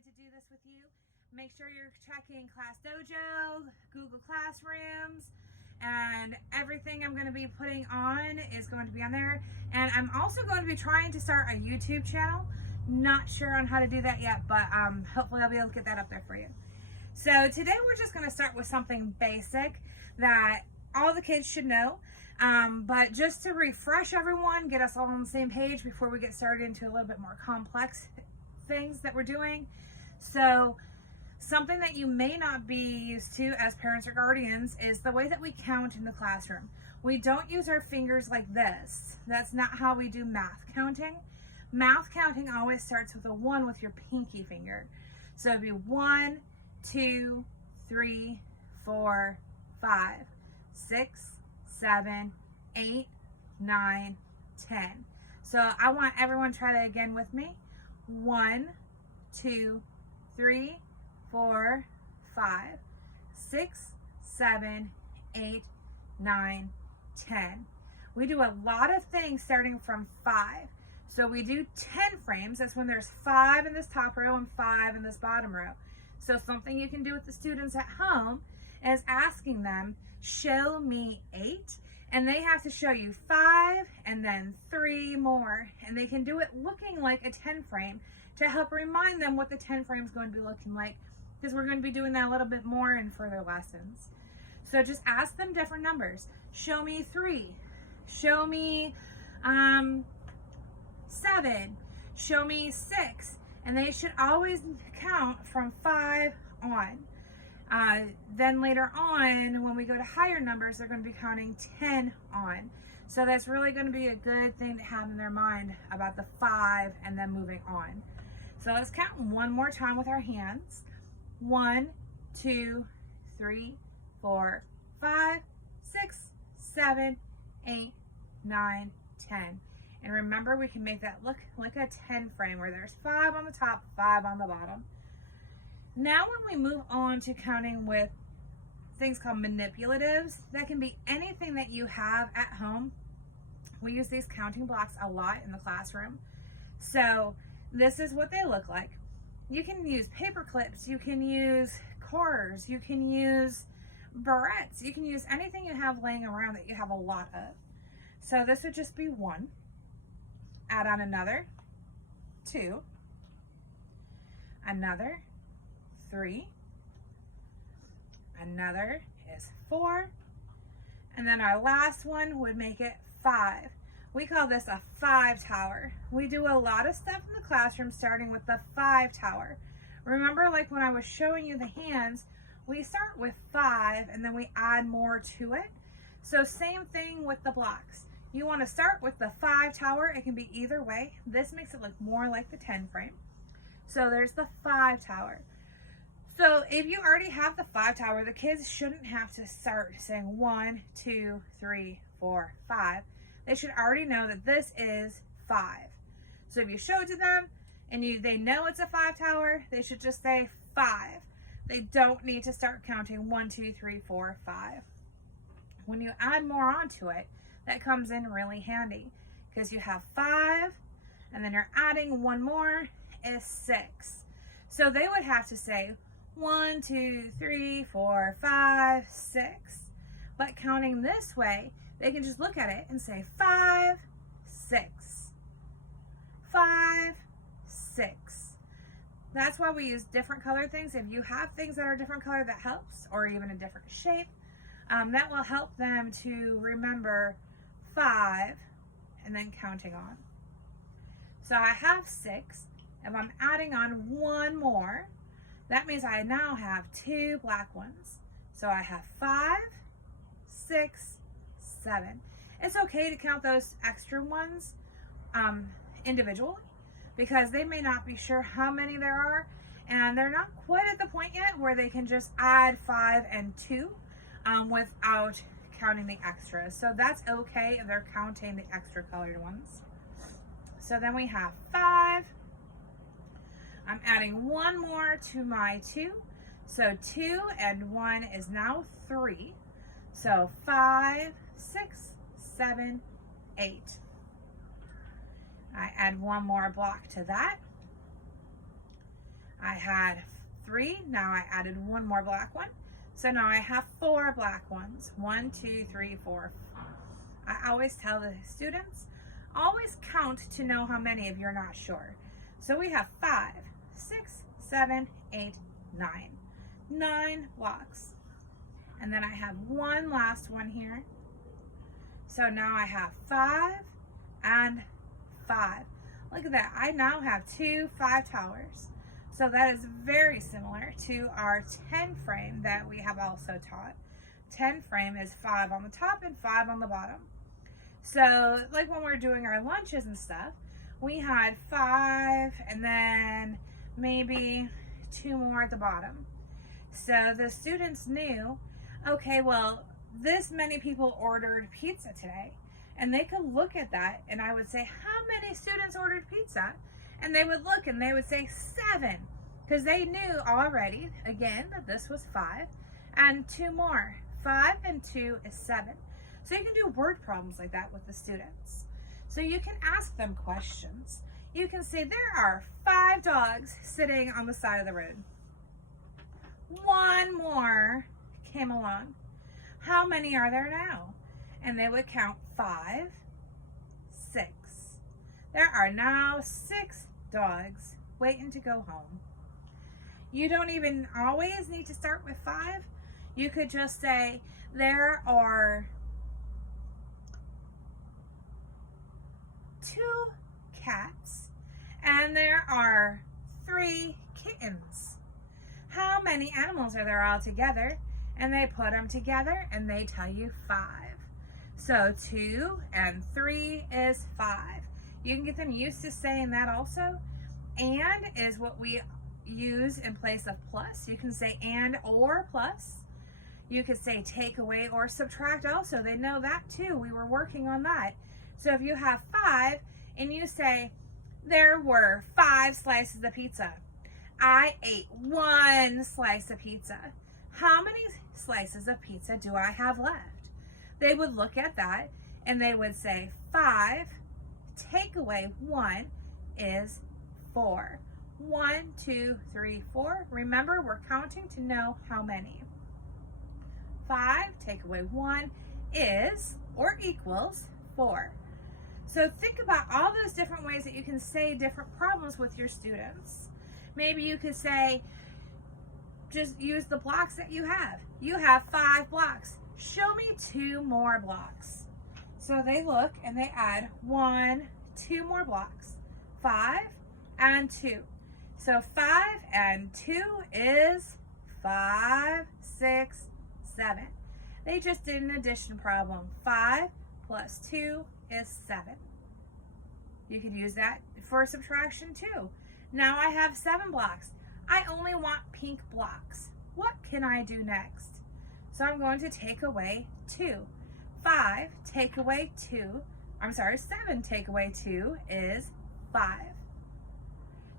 excited to do this with you. Make sure you're checking Class Dojo, Google Classrooms, and everything I'm going to be putting on is going to be on there. And I'm also going to be trying to start a YouTube channel. Not sure on how to do that yet, but hopefully I'll be able to get that up there for you. So today we're just going to start with something basic that all the kids should know. But just to refresh everyone, get us all on the same page before we get started into a little bit more complex things that we're doing. So something that you may not be used to as parents or guardians is the way that we count in the classroom. We don't use our fingers like this. That's not how we do math counting. Math counting always starts with a 1 with your pinky finger. So it'd be 1, 2, 3, 4, 5, 6, 7, 8, 9, 10. So I want everyone to try that again with me. 1, 2, 3, 4, 5, 6, 7, 8, 9, 10. We do a lot of things starting from 5. So we do 10 frames. That's when there's 5 in this top row and 5 in this bottom row. So something you can do with the students at home is asking them, show me 8. And they have to show you 5 and then 3 more. And they can do it looking like a 10 frame to help remind them what the 10 frame is going to be looking like, because we're going to be doing that a little bit more in further lessons. So just ask them different numbers. Show me 3. Show me 7. Show me 6. And they should always count from 5 on. Then later on, when we go to higher numbers, they're going to be counting 10 on. So that's really going to be a good thing to have in their mind about the 5 and then moving on. So let's count one more time with our hands. 1, 2, 3, 4, 5, 6, 7, 8, 9, 10. And remember, we can make that look like a 10 frame where there's 5 on the top, 5 on the bottom. Now when we move on to counting with things called manipulatives, that can be anything that you have at home. We use these counting blocks a lot in the classroom. So this is what they look like. You can use paper clips, you can use cores, you can use barrettes, you can use anything you have laying around that you have a lot of. So this would just be 1. Add on another 2, another 3, another is 4, and then our last one would make it 5. We call this a 5 tower. We do a lot of stuff in the classroom starting with the 5 tower. Remember, like when I was showing you the hands, we start with 5 and then we add more to it. So same thing with the blocks. You want to start with the 5 tower. It can be either way. This makes it look more like the 10 frame. So there's the 5 tower. So if you already have the 5 tower, the kids shouldn't have to start saying 1, 2, 3, 4, 5. They should already know that this is 5. So if you show it to them and they know it's a 5 tower, they should just say 5. They don't need to start counting 1, 2, 3, 4, 5. When you add more onto it, that comes in really handy because you have 5 and then you're adding 1 more is 6. So they would have to say 1, 2, 3, 4, 5, 6. But counting this way, they can just look at it and say 5, 6, 5, 6. That's why we use different color things. If you have things that are different color, that helps, or even a different shape, that will help them to remember 5 and then counting on. So I have 6. If I'm adding on 1 more, that means I now have 2 black ones. So I have 5, 6, 7. It's okay to count those extra ones individually because they may not be sure how many there are, and they're not quite at the point yet where they can just add 5 and 2 without counting the extras. So that's okay if they're counting the extra colored ones. So then we have 5. I'm adding 1 more to my 2. So 2 and 1 is now 3. So 5, 6, 7, 8. I add 1 more block to that. I had 3, now I added 1 more black one. So now I have 4 black ones. 1, 2, 3, 4. I always tell the students, always count to know how many if you're not sure. So we have 5, 6, 7, 8, 9. 9 blocks. And then I have 1 last one here. So now I have 5 and 5. Look at that. I now have 2 5 towers. So that is very similar to our 10 frame that we have also taught. 10 frame is 5 on the top and 5 on the bottom. So like when we're doing our lunches and stuff, we had 5 and then maybe 2 more at the bottom. So the students knew, okay, well, this many people ordered pizza today. And they could look at that and I would say, how many students ordered pizza? And they would look and they would say 7, because they knew already, again, that this was 5 and 2 more. 5 and 2 is 7. So you can do word problems like that with the students. So you can ask them questions. You can say, there are 5 dogs sitting on the side of the road. 1 more came along. How many are there now? And they would count 5, 6. There are now 6 dogs waiting to go home. You don't even always need to start with 5. You could just say there are 2 cats and there are 3 kittens. How many animals are there all together? And they put them together and they tell you 5. So 2 and 3 is 5. You can get them used to saying that also. And is what we use in place of plus. You can say and or plus. You could say take away or subtract also. They know that too. We were working on that. So if you have 5 and you say there were 5 slices of pizza. I ate 1 slice of pizza. How many slices of pizza do I have left? They would look at that and they would say 5, take away 1 is 4. 1, 2, 3, 4. Remember, we're counting to know how many. 5, take away 1 is or equals 4. So think about all those different ways that you can say different problems with your students. Maybe you could say, just use the blocks that you have. You have 5 blocks. Show me 2 more blocks. So they look and they add 1, 2 more blocks. 5 and 2. So 5 and 2 is 5, 6, 7. They just did an addition problem. 5 plus 2 is 7. You could use that for subtraction too. Now I have 7 blocks. I only want pink blocks. What can I do next? So I'm going to take away 2. 5 take away 2. 7 take away 2 is 5.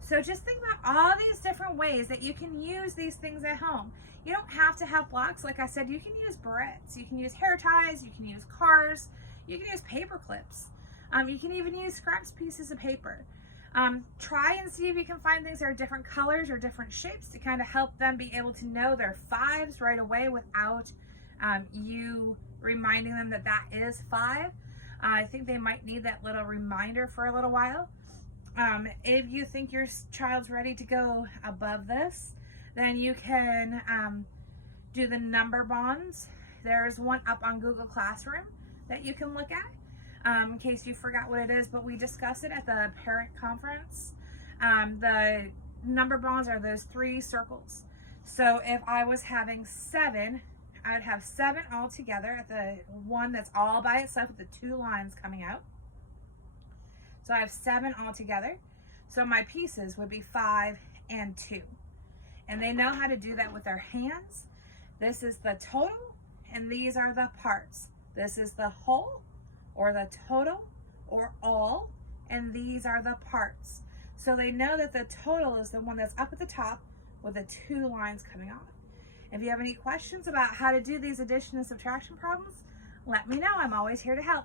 So just think about all these different ways that you can use these things at home. You don't have to have blocks. Like I said, you can use barrettes, you can use hair ties, you can use cars, you can use paper clips. You can even use scraps pieces of paper. Try and see if you can find things that are different colors or different shapes to kind of help them be able to know their 5s right away without you reminding them that that is 5. I think they might need that little reminder for a little while. If you think your child's ready to go above this, then you can do the number bonds. There's one up on Google Classroom that you can look at. In case you forgot what it is, but we discussed it at the parent conference. The number bonds are those 3 circles. So if I was having 7, I would have 7 all together at the one that's all by itself with the 2 lines coming out. So I have 7 all together. So my pieces would be 5 and 2. And they know how to do that with their hands. This is the total, and these are the parts. This is the whole, or the total, or all, and these are the parts. So they know that the total is the one that's up at the top with the 2 lines coming off. If you have any questions about how to do these addition and subtraction problems, let me know. I'm always here to help.